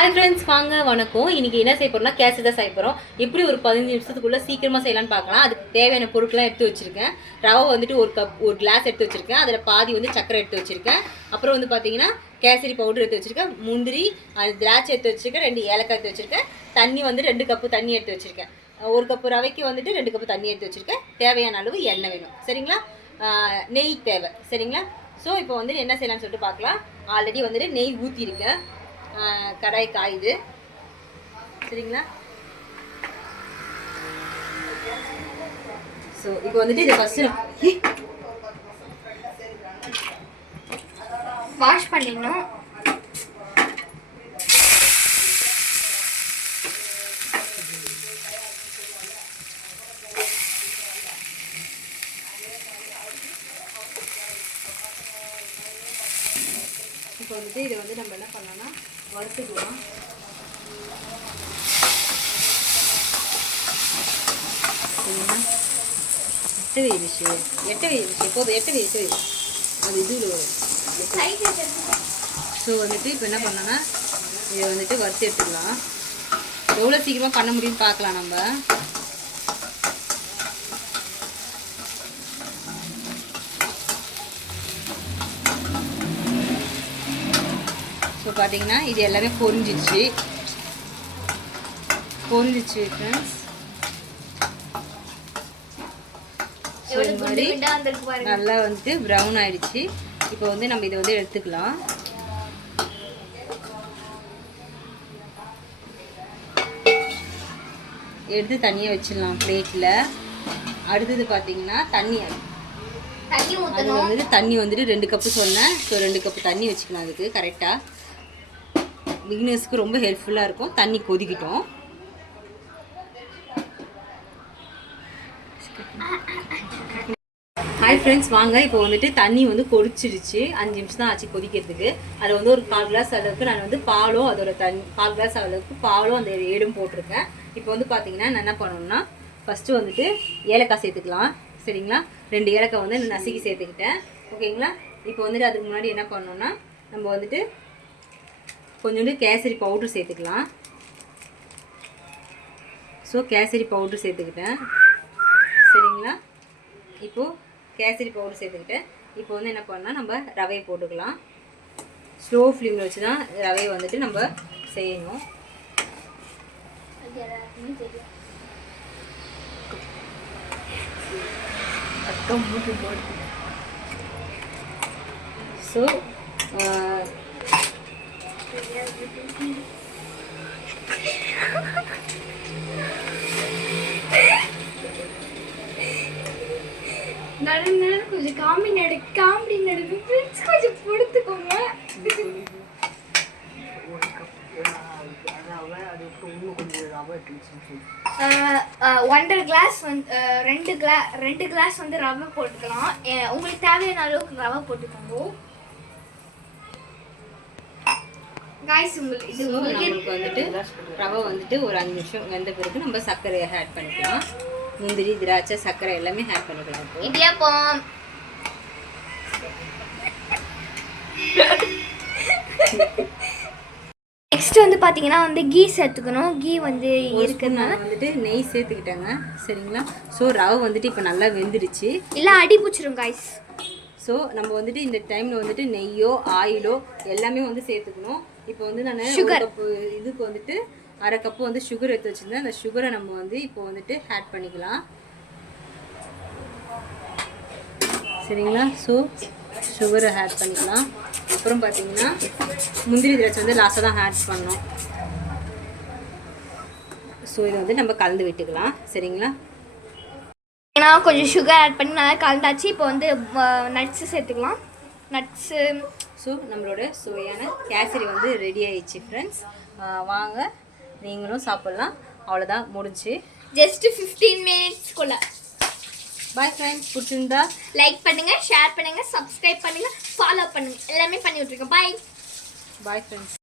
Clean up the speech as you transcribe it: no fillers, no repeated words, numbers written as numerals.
Hi friends, வாங்க வணக்கம். இன்றைக்கி என்ன செய்ய போகிறோம்னா கேசரி தான் செய்ய போகிறோம். எப்படி ஒரு 15 நிமிஷத்துக்குள்ளே சீக்கிரமாக செய்யலான்னு பார்க்கலாம். அதுக்கு தேவையான பொருட்கள்லாம் எடுத்து வச்சுருக்கேன். ரவை வந்துட்டு ஒரு கிளாஸ் எடுத்து வச்சுருக்கேன். அதில் பாதி வந்து சக்கரை எடுத்து வச்சுருக்கேன். அப்புறம் வந்து பார்த்தீங்கன்னா கேசரி பவுடர் எடுத்து வச்சுருக்கேன். முந்திரி, திராட்சை எடுத்து வச்சுருக்கேன். 2 ஏலக்காய் எடுத்து வச்சுருக்கேன். தண்ணி வந்து 2 கப்பு தண்ணி எடுத்து வச்சுருக்கேன். 1 கப்பு ரவைக்கு வந்துட்டு 2 கப்பு தண்ணி எடுத்து வச்சுருக்கேன். தேவையான அளவு எண்ணெய் வேணும், சரிங்களா? நெய் தேவை, சரிங்களா? ஸோ இப்போ வந்துட்டு என்ன செய்யலாம்னு சொல்லிட்டு பார்க்கலாம். ஆல்ரெடி வந்துட்டு நெய் ஊற்றிருக்கேன். கடாய் காயுது, சரிங்களா? ஸோ இப்போ வந்துட்டு இதை ஃபஸ்ட்டு வாஷ் பண்ணிடணும். இப்போ வந்துட்டு இதை வந்து நம்ம என்ன பண்ணலாம்னா வறுத்துக்கலாம். எட்ட விஷயம் போதும், அது இது. ஸோ வந்துட்டு இப்போ என்ன பண்ணோன்னா இதை வந்துட்டு வறுத்து எடுத்துக்கலாம். எவ்வளோ சீக்கிரமாக பண்ண முடியும்னு பார்க்கலாம் நம்ம. ஸோ பார்த்தீங்கன்னா இது எல்லாமே பொரிஞ்சிச்சு ஃப்ரெண்ட்ஸ். ஸோ இந்த மாதிரி நல்லா வந்துட்டு ப்ரௌன் ஆகிடுச்சு. இப்போ வந்து நம்ம இதை வந்து எடுத்துக்கலாம். எடுத்து தனியாக வச்சிடலாம் பிளேட்டில். அடுத்தது பார்த்தீங்கன்னா தண்ணி அது வந்துட்டு தண்ணி வந்துட்டு 2 கப்பு சொன்னேன். ஸோ 2 கப்பு தண்ணி வச்சுக்கலாம். அதுக்கு கரெக்டாக பிகினர்ஸ்க்கு ரொம்ப ஹெல்ப்ஃபுல்லாக இருக்கும். தண்ணி கொதிக்கிட்டோம். ஹாய் ஃப்ரெண்ட்ஸ், வாங்க. இப்போ வந்துட்டு தண்ணி வந்து கொதிச்சிடுச்சு. 5 நிமிஷம் தான் ஆச்சு கொதிக்கிறதுக்கு. அதில் வந்து ஒரு 1/4 கிளாஸ் அளவுக்கு நான் வந்து பாலும் அதோட 1/4 கிளாஸ் அளவுக்கு பாலும் அந்த ஏடும் போட்டிருக்கேன். இப்போ வந்து பார்த்தீங்கன்னா நான் என்ன பண்ணணும்னா ஃபஸ்ட்டு வந்துட்டு ஏலக்காய் சேர்த்துக்கலாம், சரிங்களா? 2 ஏலக்காய் வந்து நசுக்கி சேர்த்துக்கிட்டேன், ஓகேங்களா? இப்போ வந்துட்டு அதுக்கு முன்னாடி என்ன பண்ணணும்னா நம்ம வந்துட்டு கொஞ்சோண்டு கேசரி பவுட்ரு சேர்த்துக்கலாம். ஸோ கேசரி பவுட்ரு சேர்த்துக்கிட்டேன், சரிங்களா? இப்போது கேசரி பவுட்ரு சேர்த்துக்கிட்டேன். இப்போ வந்து என்ன பண்ணால் நம்ம ரவையை போட்டுக்கலாம். ஸ்லோ ஃப்ளேமில் வச்சு தான் ரவையை வந்துட்டு நம்ம செய்யணும். ஸோ கொஞ்சம் காமெடி நடுக்கு கொஞ்சம் கொடுத்துக்கோங்க. 1.5 கிளாஸ் வந்து 2 கிளாஸ் வந்து ரவை போட்டுக்கலாம். உங்களுக்கு தேவையான அளவுக்கு ரவை போட்டுக்கோங்க. நம்மளுக்கு வந்துட்டு ரவை வந்துட்டு ஒரு 5 நிமிஷம் வெந்த பிறகு நம்ம சர்க்கரையை ஆட் பண்ணிக்கலாம். முந்திரி, திராட்சை, சர்க்கரை எல்லாமே ஆட் பண்ணிக்கலாம். இடியாப்பம் நெக்ஸ்ட் வந்து பார்த்தீங்கன்னா வந்து கீ சேர்த்துக்கணும். கீ வந்து இருக்குதுனால வந்துட்டு நெய் சேர்த்துக்கிட்டேங்க, சரிங்களா? ஸோ ரவை வந்துட்டு இப்போ நல்லா வெந்துடுச்சு. இல்லை அடி பிடிச்சிரும் காய்ஸ். ஸோ நம்ம வந்துட்டு இந்த டைமில் வந்துட்டு நெய்யோ ஆயிலோ எல்லாமே வந்து சேர்த்துக்கணும். இப்போ வந்து நான் சுகர் இதுக்கு வந்துட்டு 1/2 கப்பு வந்து சுகர் எடுத்து வச்சுருந்தேன். அந்த சுகரை நம்ம வந்து இப்போ வந்துட்டு ஆட் பண்ணிக்கலாம், சரிங்களா? ஸோ சுகரை ஆட் பண்ணிக்கலாம். அப்புறம் பார்த்தீங்கன்னா முந்திரி திராட்சை வந்து லாஸ்ட்டாக தான் ஆட் பண்ணோம். ஸோ இதை வந்து நம்ம கலந்து விட்டுக்கலாம், சரிங்களா? ஏன்னா கொஞ்சம் சுகர் ஆட் பண்ணி நல்லா கலந்தாச்சு. இப்போ வந்து நட்ஸு சேர்த்துக்கலாம். நட்ஸு. ஸோ நம்மளோட சுவையான கேசரி வந்து ரெடி ஆயிடுச்சு ஃப்ரெண்ட்ஸ். வாங்க நீங்களும் சாப்பிட்லாம். அவ்வளோதான், முடிஞ்சு. ஜஸ்ட் 15 மினிட்ஸ்க்குள்ள. Bye friends. பிடிச்சிருந்தா லைக் பண்ணுங்கள், ஷேர் பண்ணுங்கள், சப்ஸ்கிரைப் பண்ணுங்கள், ஃபாலோ பண்ணுங்கள். எல்லாமே பண்ணி விட்ருக்கேன். பாய் பாய் ஃப்ரெண்ட்ஸ்.